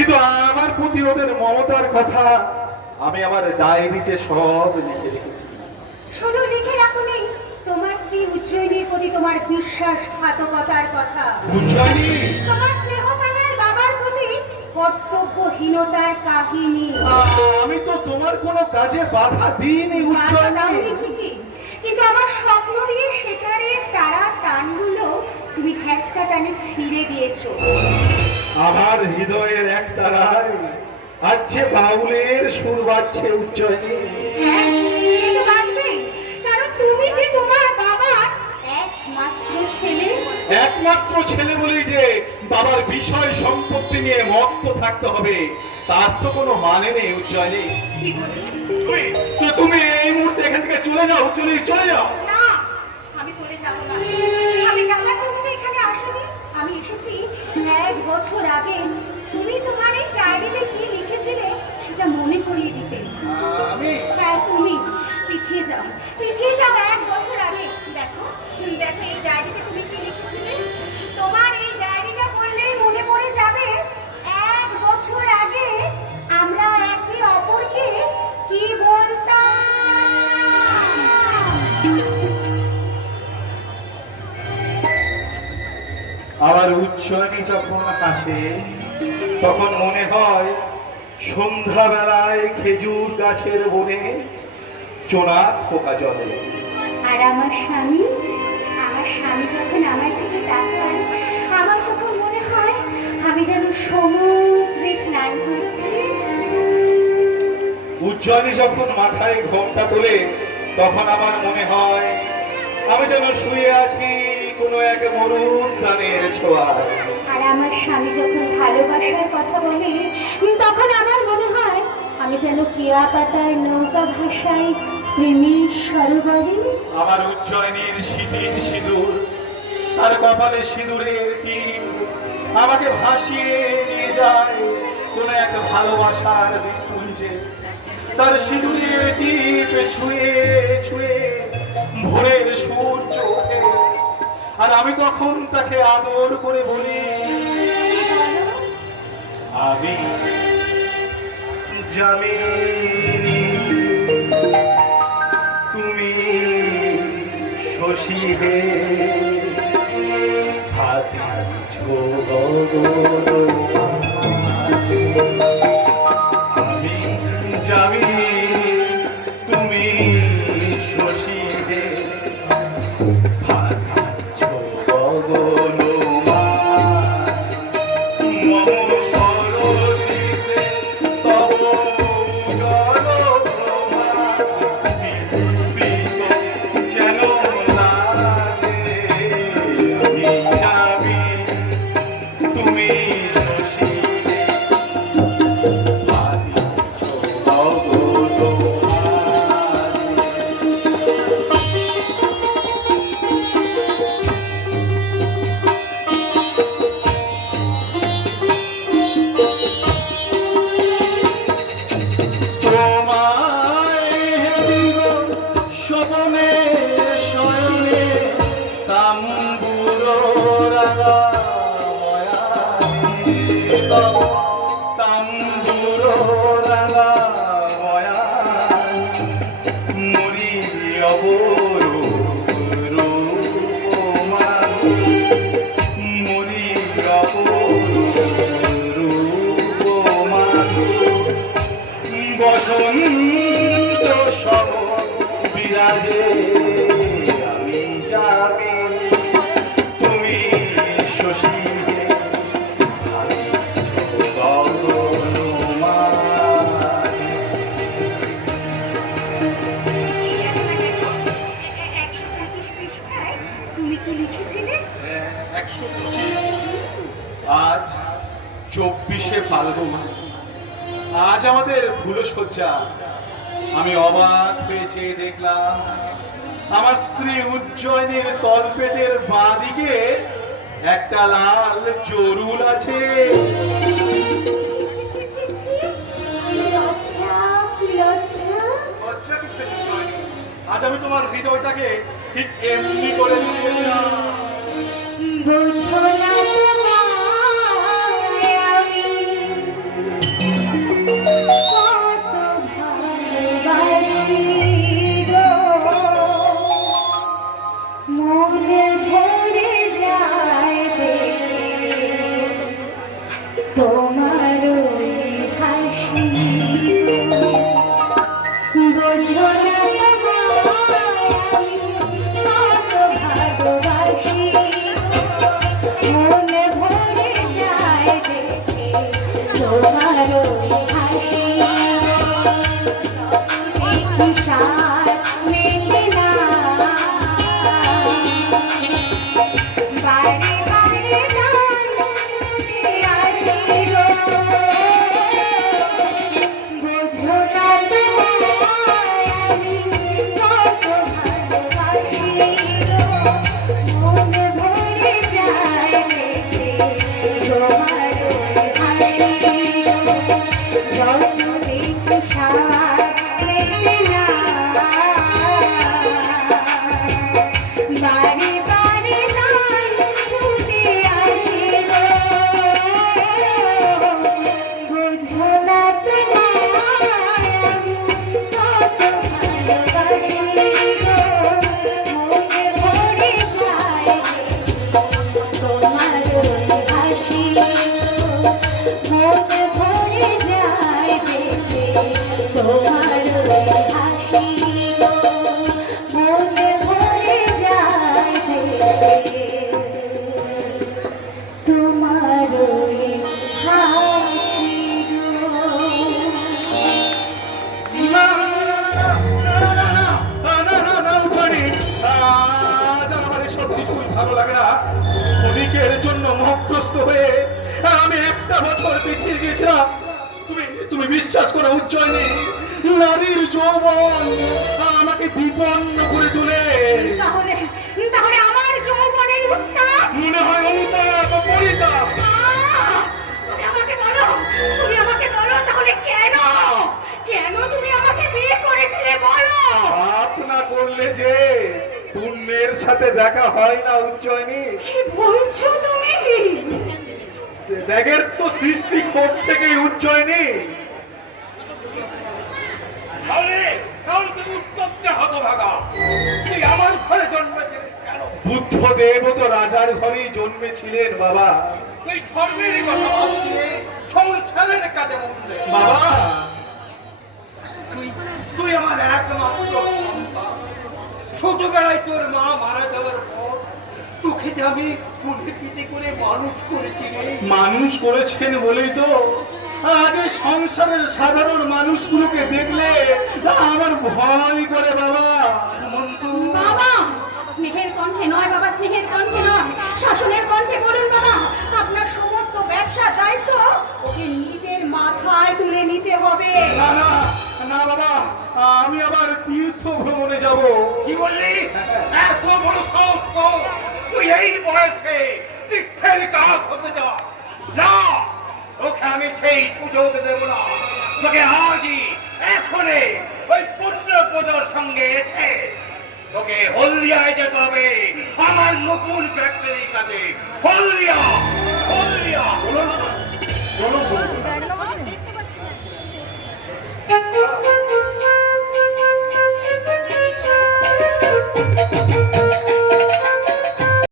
কিন্তু আমার প্রতি ওদের মমতার কথা আমি আমার ডায়েরিতে সব লিখে রেখেছি। শুধু লিখে রাখো নেই তোমার স্ত্রী উজ্জয়িনীর প্রতি তোমার বিশ্বাসঘাতকতার কথা, উজ্জয়িনী, তোমার স্নেহপানার বাবার প্রতি কর্তব্যহীনতার কাহিনী। আমি তো তোমার কোনো কাজে বাধা দিইনি উজ্জয়িনী। ঠিকই, কিন্তু আমার স্বপ্ন দিয়ে সেকারের তারা টানগুলো তুমি হ্যাচকা টানে ছিঁড়ে দিয়েছো। আমার হৃদয়ের এক তারায় আজ যে বাউলের সুর বাজছে উজ্জয়িনী। হ্যাঁ, সে তো বাজবেই, কারণ তুমি যে তোমার বাবার একমাত্র ছেলে। একমাত্র ছেলে বলেই যে বাবার বিষয় সম্পত্তি নিয়ে মত্ত থাকতে হবে তার তো কোনো মানে নেই উজ্জয়িনী। কি বলি? তুমি এই মুহূর্তে এখান থেকে চলে যাও, চলে যাও। না, আমি চলে যাব না। আমি যাবার জন্য তো এখানে আসিনি। আমি এসেছি 1 বছর আগে তুমি তোমার এই ডায়েরিতে কি লিখেছিলে সেটা মনে করিয়ে দিতে। হ্যাঁ, তুমি পিছিয়ে যাও 1 বছর আগে। দেখো দেখো এই ডায়েরিতে তুমি কি লিখেছিলে। তোমার এই ডায়েরিটা পড়লেই মনে পড়ে যাবে 1 বছর আগে আমরা একে অপরকে কি বলতাম। আবার উজ্জয়িনী যখন হাসে তখন মনে হয় সন্ধ্যাবেলায় খেজুর গাছের বনে চোনাক পোকা জলে। আর আমার স্বামী যখন আমার দিকে তাকায় আমার তখন মনে হয় আমি যেন সমুদ্রে স্নান করছি। উজ্জয়িনী যখন মাথায় ঘোমটা তোলে তখন আমার মনে হয় আমি যেন শুয়ে আছি কোনো এক মরুর প্রাণের ছোঁয়ায়। আর আমার স্বামী যখন ভালোবাসার কথা বলে তখন আমার মনে হয় আমি যেন কেয়া পাতার নৌকা ভাষায় প্রেমের সরোবরে। আমার উজ্জয়িনীর শীতির সিঁদুর, তার কপালে সিঁদুরের টিপ আমাকে ভাসিয়ে নিয়ে যায় কোন এক ভালোবাসার দ্বীপপুঞ্জে। তার সিঁদুরের টিপ ছুঁয়ে ছুঁয়ে ভোরের সূর্য ওঠে আর আমি তখন তাকে আদর করে বলি আমি জামিনী, তুমি শশী হে ভাতিছ আমি জামিনী, তুমি শশী হে ভাতিছ গগন বসন্ত সব বিরাজে আমি যাবি, তুমি শশী তুমি কি লিখেছিলে? 125। আজ 24শে ফাল্গুন, আজ আমাদের ফুলশয্যা। আমি অবাক হয়ে চেয়ে দেখলাম আমার স্ত্রী উজ্জয়িনীর তলপেটের বাঁ দিকে একটা লাল জরুল আছে। আজ আমি তোমার হৃদয়টাকে ঠিক এমনি করে দিয়ে দিলাম। তোমার ওই হাসি বোঝো না কত ভালোবাসি মনে ভরে যায় দেখে তোমার ওই হাসি সার মেলে না বাড়ি বাড়ি বোঝো না আমি কত ভালোবাসি মনে ভরে যায় দেখে তোমার হাসি যত সার মেলে না বাড়ি বাড়ি নাই ছুটে আসি গো বুঝো না তোমায় আমি কত ভালোবাসি গো মনে ভরে যায় তোমার ওই হাসি মনে ভরে যায় দেখে তোমার ওই হাসি মনে ভরে যায় দেখে তোমার ওই হাসি না, উচ্চারী। আজ আর আমার এসব কিছুই ভালো লাগে না। ক্ষণিকের জন্য মোহগ্রস্ত হয়ে আমি একটা বছর পিছিয়ে গিয়েছিলাম। তুমি বিশ্বাস করো উজ্জয়িনী, নারীর যৌবন আমাকে বিপন্ন করে তোলে। তাহলে তাহলে আমার যৌবনের উত্তাপ মনে হয় অনুতাপ পরিতাপ। তুমি আমাকে বলো তাহলে কেন কেন তুমি আমাকে বিয়ে করেছিলে বলো পাপ না করলে যে পুণ্যের সাথে দেখা হয় না উজ্জয়িনী। কি বলছো তুমি ত্যাগের তো সৃষ্টি কোথ থেকে উজ্জয়িনী। বুদ্ধদেব তো রাজার ঘরেই জন্মেছিলেন বাবা। বাবা তুই আমার একমাত্র সন্তান। ছোটবেলায় তোর মা মারা যাওয়ার পর তোকে যে আমি কোলে পিঠে করে মানুষ করেছি রে। মানুষ করেছেন বলেই তো আজ এই সংসারের সাধারণ মানুষগুলোকে দেখলে আমার ভয় করে বাবা। বাবা স্নেহের কণ্ঠে নয় বাবা, স্নেহের কণ্ঠে নয়, শাসনের কণ্ঠে বলুন বাবা, আপনার সমস্ত ব্যবসার দায়িত্ব ওকে নিজের মাথায় তুলে নিতে হবে। না না না বাবা, আমি আবার তীর্থ ভ্রমণে যাব। কি বললি? এত বড় সাহস তোর? তুই এই বয়সে তীর্থের কাজ হতে যা না, ওকে আমি সেই সুযোগ দেব না। তোকে আজই এখনই ওই পুত্রপদর সঙ্গে এসে তোকে হলদিয়ায় যেতে হবে আমার নতুন ফ্যাক্টরি কাজে।